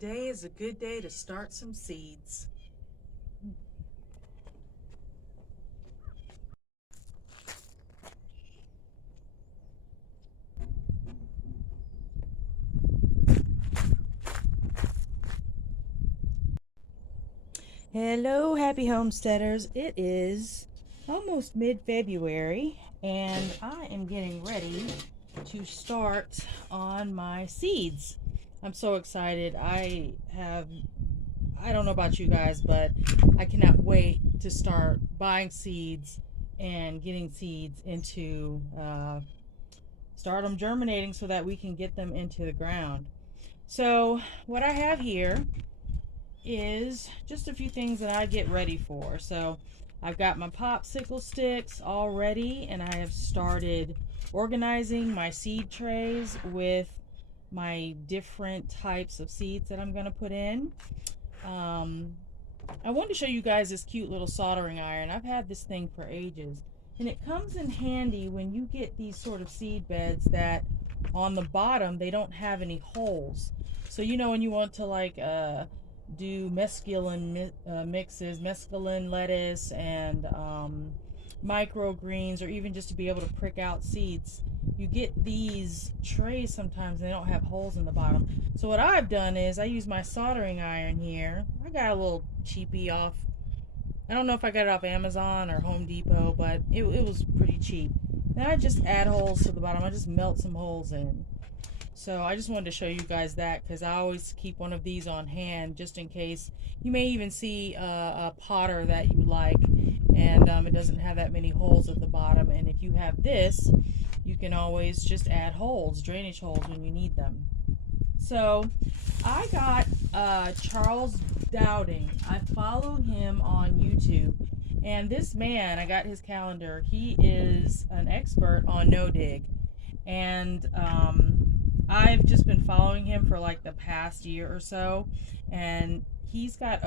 Today is a good day to start some seeds. Hello, happy homesteaders. It is almost mid-February and I am getting ready to start on my seeds. I'm so excited. I don't know about you guys, but I cannot wait to start buying seeds and getting seeds into start them germinating so that we can get them into the ground. So what I have here is just a few things that I get ready for. So I've got my popsicle sticks all ready, and I have started organizing my seed trays with my different types of seeds that I'm going to put in. I wanted to show you guys this cute little soldering iron. I've had this thing for ages, and it comes in handy when you get these sort of seed beds that on the bottom they don't have any holes. So you know when you want to do mesclun mixes, mesclun lettuce and microgreens, or even just to be able to prick out seeds, you get these trays sometimes and they don't have holes in the bottom. So what I've done is I use my soldering iron here. I got a little cheapie off. I don't know if I got it off Amazon or Home Depot, but it was pretty cheap. And I just add holes to the bottom. I just melt some holes in. So I just wanted to show you guys that because I always keep one of these on hand just in case. You may even see a potter that you like and it doesn't have that many holes at the bottom. And if you have this, you can always just add holes, drainage holes when you need them. So I got Charles Dowding. I follow him on YouTube. And this man, I got his calendar. He is an expert on no-dig. And I've just been following him for like the past year or so, and he's got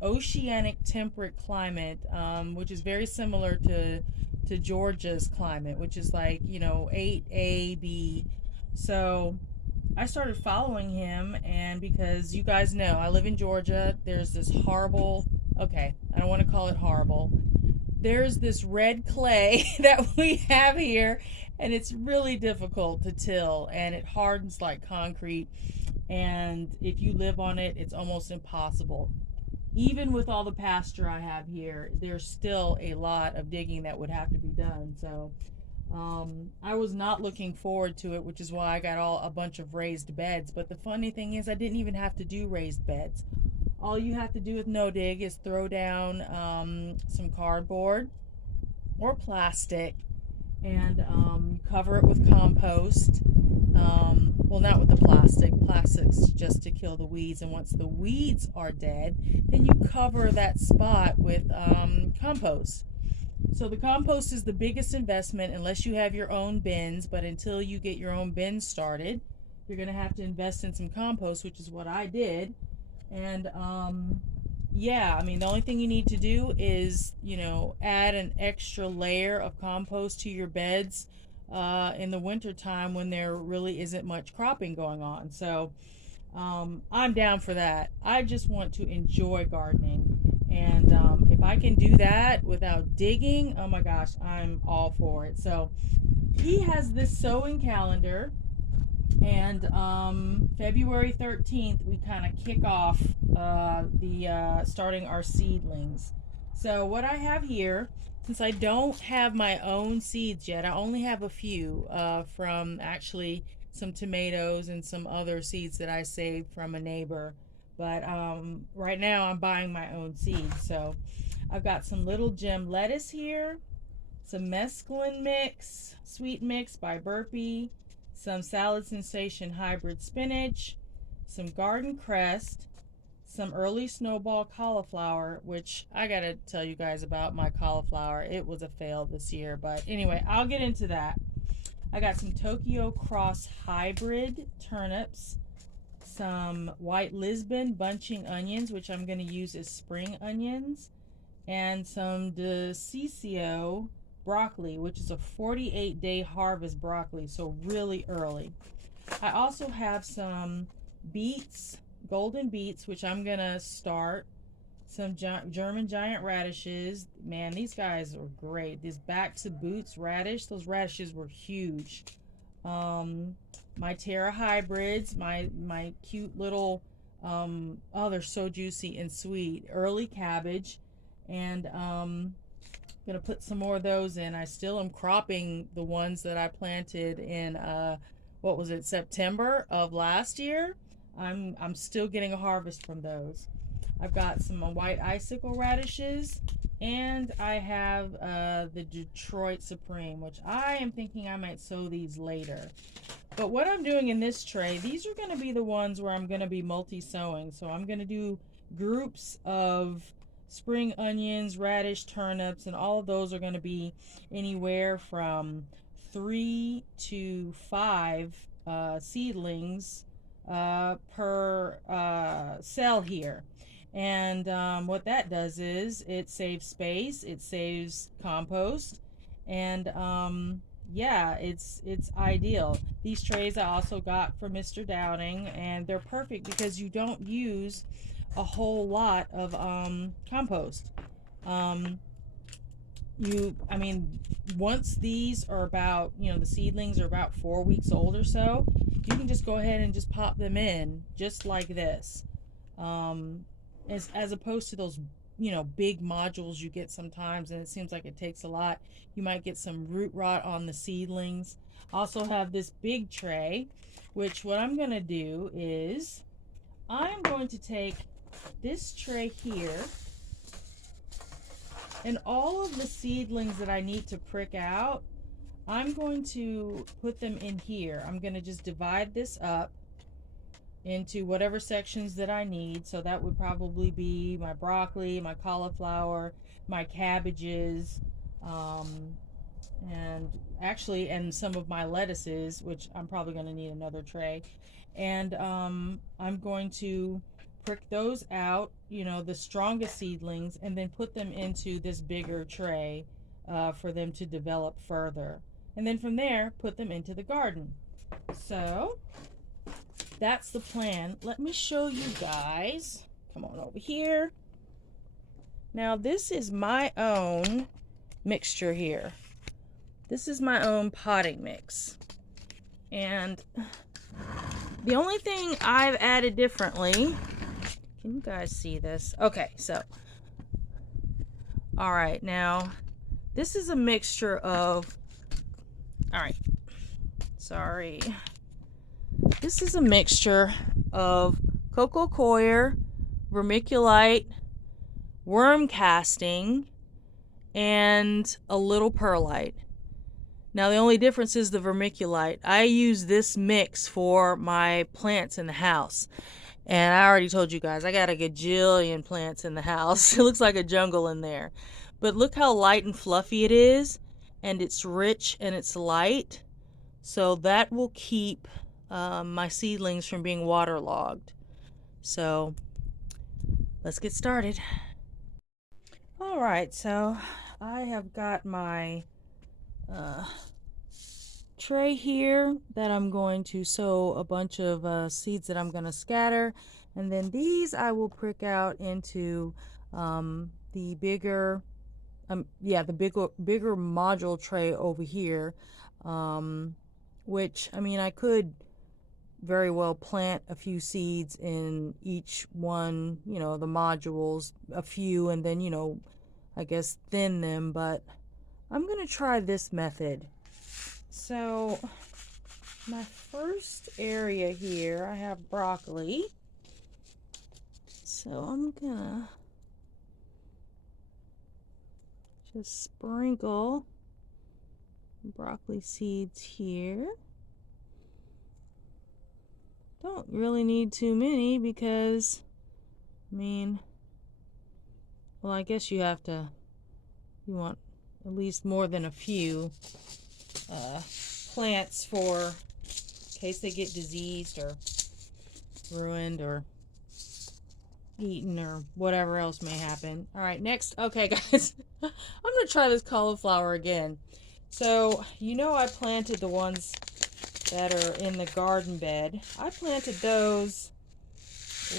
oceanic temperate climate, which is very similar to Georgia's climate, which is like 8A, B. So I started following him, and because you guys know I live in Georgia, there's this horrible, okay, I don't want to call it horrible, there's this red clay that we have here, and it's really difficult to till, and it hardens like concrete, and if you live on it, it's almost impossible. Even with all the pasture I have here, there's still a lot of digging that would have to be done. So I was not looking forward to it, which is why I got a bunch of raised beds. But the funny thing is I didn't even have to do raised beds. All you have to do with no dig is throw down some cardboard or plastic, and cover it with compost. Well, not with the plastic. Plastic's just to kill the weeds, and once the weeds are dead, then you cover that spot with compost. So the compost is the biggest investment unless you have your own bins, but until you get your own bins started, you're going to have to invest in some compost, which is what I did. And yeah, I mean, the only thing you need to do is, add an extra layer of compost to your beds in the winter time when there really isn't much cropping going on. So I'm down for that. I just want to enjoy gardening. And if I can do that without digging, oh my gosh, I'm all for it. So he has this sowing calendar, and February 13th we kind of kick off the starting our seedlings. So what I have here, since I don't have my own seeds yet, I only have a few from actually some tomatoes and some other seeds that I saved from a neighbor, but right now I'm buying my own seeds. So I've got some little gem lettuce here, some mesclun mix, sweet mix by Burpee, some Salad Sensation hybrid spinach, some garden crest, some early snowball cauliflower, which I gotta tell you guys about my cauliflower. It was a fail this year, but anyway, I'll get into that. I got some Tokyo Cross hybrid turnips, some white Lisbon bunching onions, which I'm going to use as spring onions, and some DeCiccio broccoli, which is a 48-day harvest broccoli, so really early. I also have some beets, golden beets, which I'm gonna start. Some German giant radishes. Man, these guys are great. These back to boots radish. Those radishes were huge. Um, my Terra hybrids. My cute little. Oh, they're so juicy and sweet. Early cabbage, and gonna put some more of those in. I still am cropping the ones that I planted in what was it, September of last year. I'm still getting a harvest from those. I've got some white icicle radishes, and I have the Detroit Supreme, which I am thinking I might sow these later. But what I'm doing in this tray, these are going to be the ones where I'm going to be multi-sowing. So I'm going to do groups of spring onions, radish, turnips, and all of those are going to be anywhere from 3 to 5 seedlings per cell here. And what that does is it saves space, it saves compost, and yeah, it's ideal. These trays I also got from Mr. Downing, and they're perfect because you don't use a whole lot of compost. Um, I mean, once these are about, the seedlings are about 4 weeks old or so, you can just go ahead and just pop them in just like this. As opposed to those, big modules you get sometimes, and it seems like it takes a lot. You might get some root rot on the seedlings. Also have this big tray, which what I'm going to do is I'm going to take this tray here, and all of the seedlings that I need to prick out, I'm going to put them in here. I'm going to just divide this up into whatever sections that I need. So that would probably be my broccoli, my cauliflower, my cabbages, and some of my lettuces, which I'm probably going to need another tray. And I'm going to prick those out, the strongest seedlings, and then put them into this bigger tray for them to develop further. And then from there, put them into the garden. So that's the plan. Let me show you guys. Come on over here. Now, this is my own mixture here. This is my own potting mix. And the only thing I've added differently, can you guys see this? Okay, so, all right, now, this is a mixture of, all right, sorry. This is a mixture of coco coir, vermiculite, worm casting, and a little perlite. Now the only difference is the vermiculite. I use this mix for my plants in the house. And I already told you guys, I got a gajillion plants in the house. It looks like a jungle in there. But look how light and fluffy it is. And it's rich and it's light. So that will keep my seedlings from being waterlogged. So let's get started. All right, so I have got my tray here that I'm going to sow a bunch of seeds that I'm going to scatter, and then these I will prick out into the bigger bigger module tray over here, which I mean I could very well plant a few seeds in each one, the modules, a few, and then I guess thin them, but I'm gonna try this method. So my first area here, I have broccoli, so I'm gonna just sprinkle broccoli seeds here. Don't really need too many because, I mean, well, I guess you want at least more than a few plants for in case they get diseased or ruined or eaten or whatever else may happen. All right, next. Okay, guys, I'm going to try this cauliflower again. So, I planted the ones that are in the garden bed. I planted those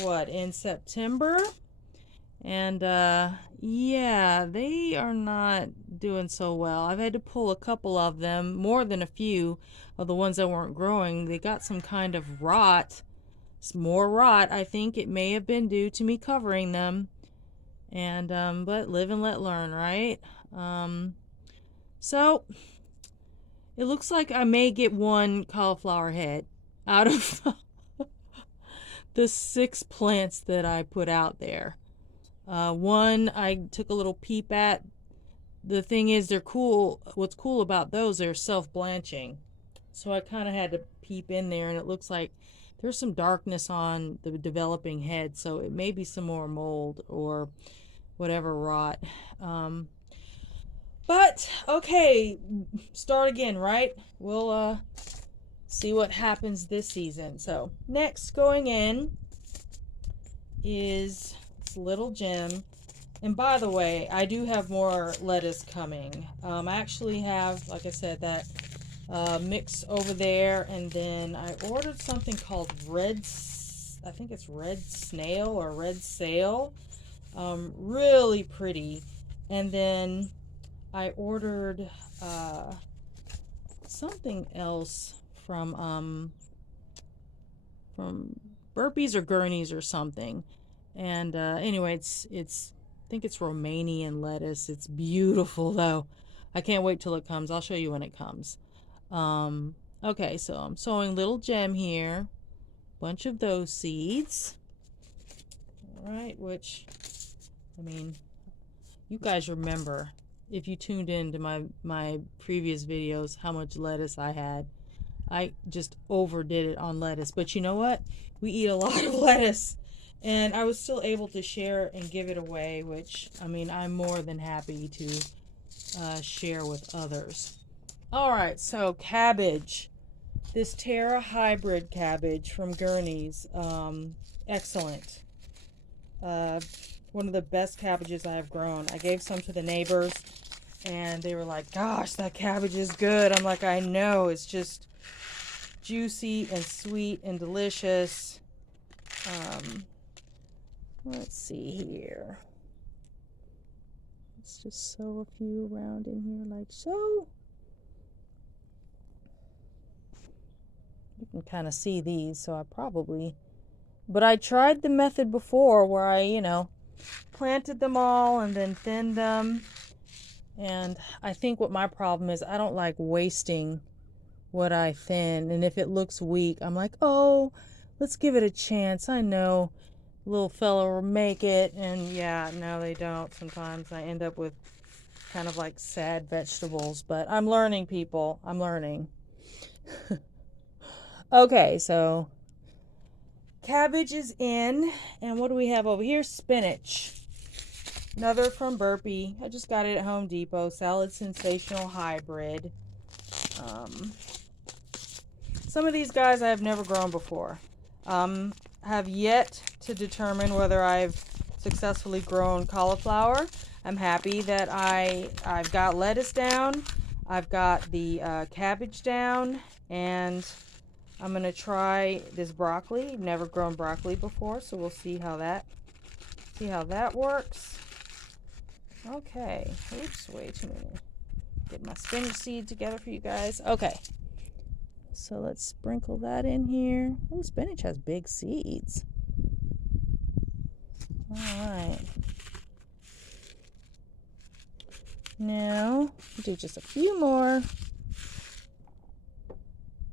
what, in September. And yeah, they are not doing so well. I've had to pull a couple of them, more than a few of the ones that weren't growing. They got some kind of rot. It's more rot. I think it may have been due to me covering them. And but live and let learn, right? So it looks like I may get one cauliflower head out of the 6 plants that I put out there. One I took a little peep at. The thing is, they're cool. What's cool about those, they're self-blanching. So I kind of had to peep in there, and it looks like there's some darkness on the developing head, so it may be some more mold or whatever rot. But okay, start again, right? We'll see what happens this season. So next going in is Little Gem. And by the way, I do have more lettuce coming. I actually have, like I said, that mix over there, and then I ordered something called I think it's red snail or red sail. Really pretty. And then I ordered something else from Burpees or Gurneys or something. And anyway, it's I think it's Romanian lettuce. It's beautiful though. I can't wait till it comes. I'll show you when it comes. Okay, so I'm sowing Little Gem here. Bunch of those seeds. All right, which, I mean, you guys remember, if you tuned in to my previous videos, how much lettuce I had. I just overdid it on lettuce. But you know what? We eat a lot of lettuce. And I was still able to share and give it away, which, I mean, I'm more than happy to share with others. All right, so cabbage. This Terra hybrid cabbage from Gurney's. Excellent. One of the best cabbages I have grown. I gave some to the neighbors, and they were like, gosh, that cabbage is good. I'm like, I know. It's just juicy and sweet and delicious. Let's see here. Let's just sow a few around in here like so. You can kind of see these, so I probably... But I tried the method before where I, planted them all and then thinned them. And I think what my problem is, I don't like wasting what I thin. And if it looks weak, I'm like, oh, let's give it a chance. I know little fella will make it. And yeah, no, they don't. Sometimes I end up with kind of like sad vegetables. But I'm learning, people. I'm learning. Okay, so cabbage is in. And what do we have over here? Spinach. Another from Burpee. I just got it at Home Depot. Salad Sensational Hybrid. Some of these guys I have never grown before. Have yet to determine whether I've successfully grown cauliflower. I'm happy that I've got lettuce down. I've got the cabbage down. And I'm going to try this broccoli. I've never grown broccoli before, so we'll see how that works. Okay. Oops, way too many. Get my spinach seed together for you guys. Okay. So let's sprinkle that in here. Oh, spinach has big seeds. All right. Now, do just a few more.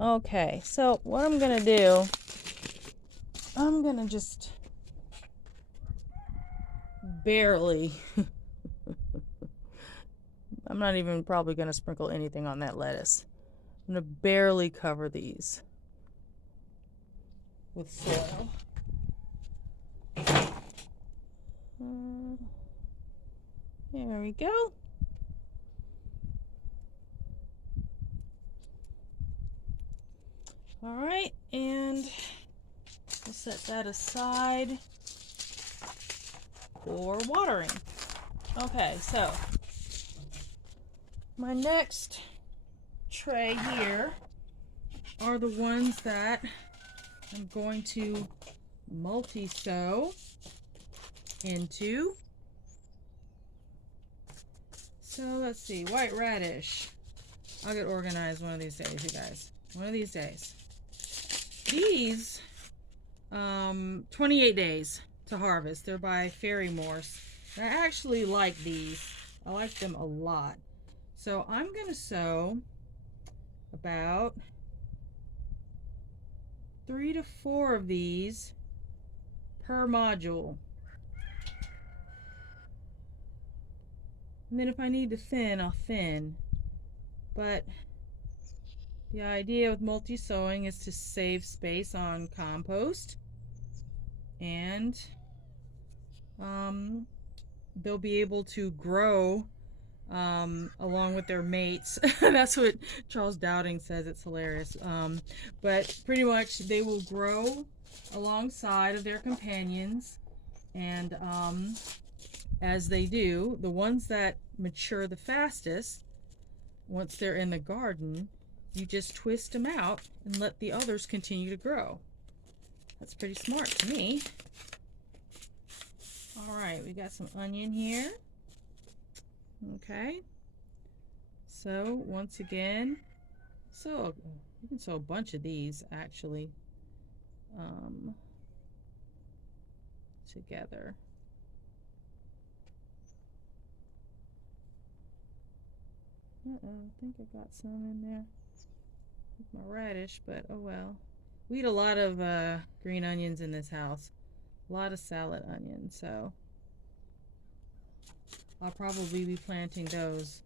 Okay, so what I'm going to do, I'm going to just barely, I'm not even probably going to sprinkle anything on that lettuce. I'm going to barely cover these with soil. There we go. All right, and we'll set that aside for watering. Okay, so my next tray here are the ones that I'm going to multi-sow into. So let's see, white radish. I'll get organized one of these days, you guys. One of these days. These, 28 days to harvest. They're by Fairy Morse. I actually like these. I like them a lot. So I'm going to sow about 3 to 4 of these per module. And then if I need to thin, I'll thin. But the idea with multi-sowing is to save space on compost, and they'll be able to grow along with their mates. That's what Charles Dowding says. It's hilarious. But pretty much they will grow alongside of their companions, and as they do, the ones that mature the fastest, once they're in the garden, you just twist them out and let the others continue to grow. That's pretty smart to me. All right, we got some onion here. Okay. So once again, so you can sow a bunch of these actually together. I think I got some in there with my radish, but oh well. We eat a lot of green onions in this house. A lot of salad onions, so I'll probably be planting those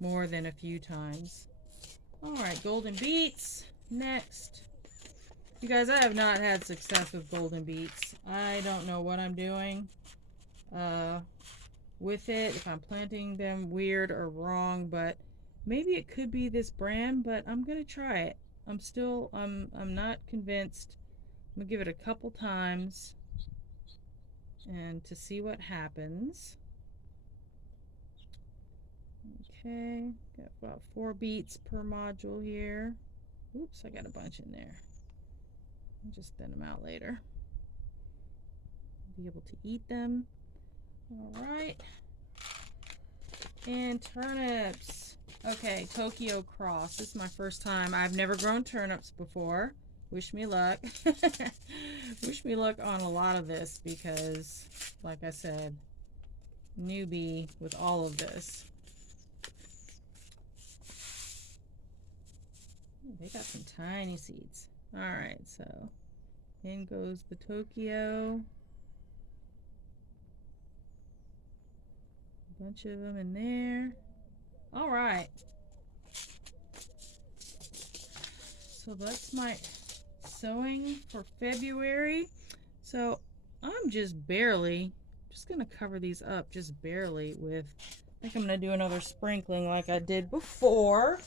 more than a few times. Alright, golden beets next. You guys, I have not had success with golden beets. I don't know what I'm doing with it, if I'm planting them weird or wrong, but maybe it could be this brand, but I'm gonna try it. I'm not convinced. I'm gonna give it a couple times and to see what happens. Okay, got about 4 beets per module here. Oops, I got a bunch in there. I'll just thin them out later. Be able to eat them. All right. And turnips. Okay, Tokyo Cross. This is my first time. I've never grown turnips before. Wish me luck. Wish me luck on a lot of this because, like I said, newbie with all of this. They got some tiny seeds. Alright, so in goes the Tokyo. A bunch of them in there. Alright. So that's my sowing for February. So I'm just gonna cover these up just barely with, I think I'm gonna do another sprinkling like I did before.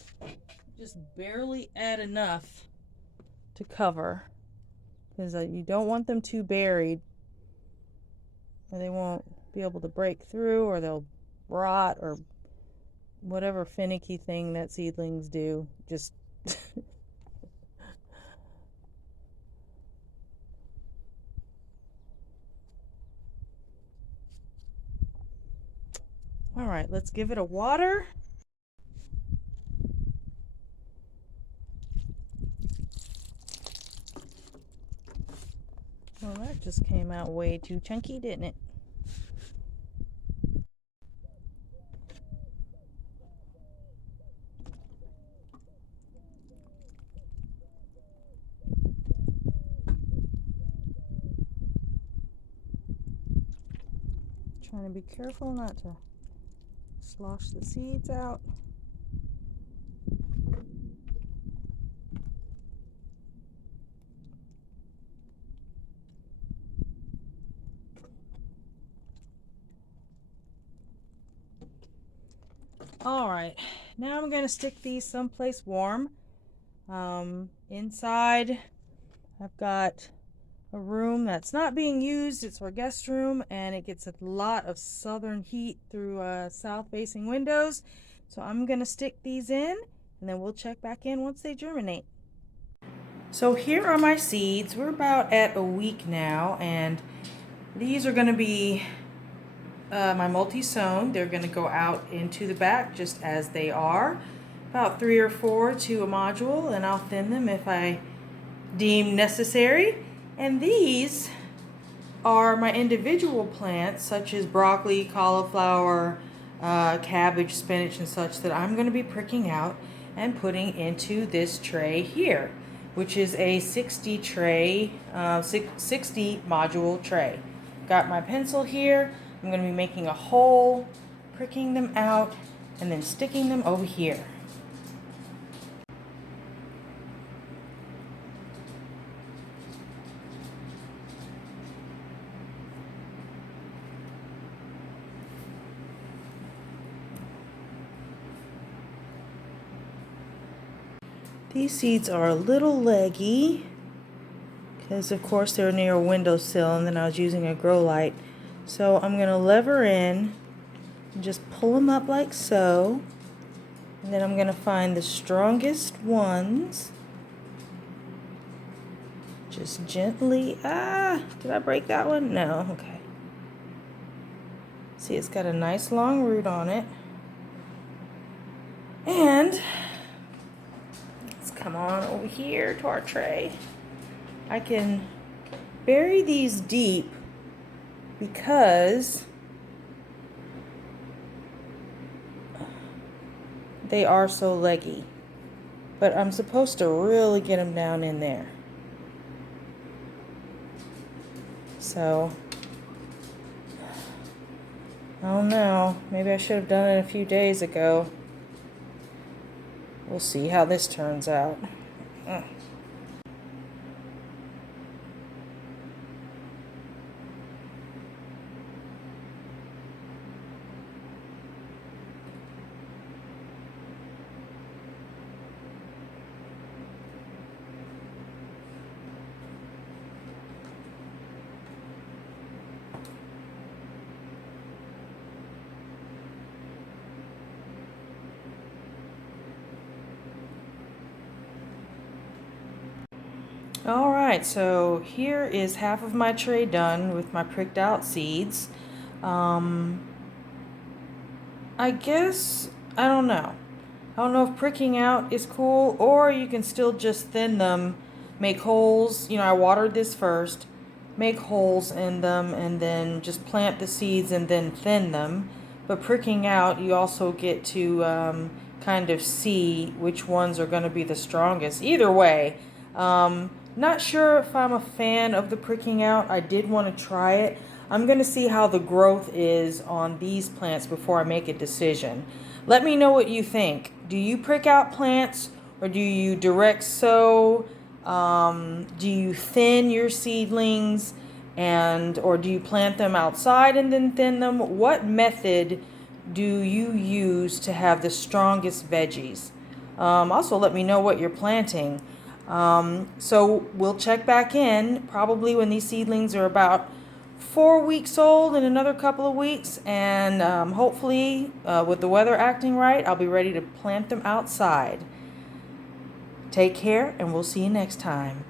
Just barely add enough to cover, because you don't want them too buried or they won't be able to break through, or they'll rot, or whatever finicky thing that seedlings do. Just all right, let's give it a water. Well, that just came out way too chunky, didn't it? Trying to be careful not to slosh the seeds out. Alright, now I'm going to stick these someplace warm. Inside, I've got a room that's not being used. It's our guest room, and it gets a lot of southern heat through south-facing windows. So I'm going to stick these in, and then we'll check back in once they germinate. So here are my seeds. We're about at a week now, and these are going to be my multi-sown. They're going to go out into the back just as they are, about 3 or 4 to a module, and I'll thin them if I deem necessary. And these are my individual plants, such as broccoli, cauliflower, cabbage, spinach, and such, that I'm going to be pricking out and putting into this tray here, which is a 60 tray, 60 module tray. Got my pencil here. I'm going to be making a hole, pricking them out, and then sticking them over here. These seeds are a little leggy because of course they're near a windowsill, and then I was using a grow light. So I'm going to lever in and just pull them up like so. And then I'm going to find the strongest ones. Just gently, did I break that one? No, okay. See, it's got a nice long root on it. And let's come on over here to our tray. I can bury these deep because they are so leggy. But I'm supposed to really get them down in there. So, I don't know. Maybe I should have done it a few days ago. We'll see how this turns out. Alright, so here is half of my tray done with my pricked out seeds. I guess, I don't know. I don't know if pricking out is cool, or you can still just thin them, make holes. You know, I watered this first, make holes in them, and then just plant the seeds and then thin them. But pricking out, you also get to kind of see which ones are going to be the strongest. Either way, not sure if I'm a fan of the pricking out. I did want to try it. I'm going to see how the growth is on these plants before I make a decision. Let me know what you think. Do you prick out plants, or do you direct sow? Do you thin your seedlings, or do you plant them outside and then thin them? What method do you use to have the strongest veggies? Also, let me know what you're planting. So we'll check back in probably when these seedlings are about 4 weeks old, in another couple of weeks, and hopefully with the weather acting right, I'll be ready to plant them outside. Take care, and we'll see you next time.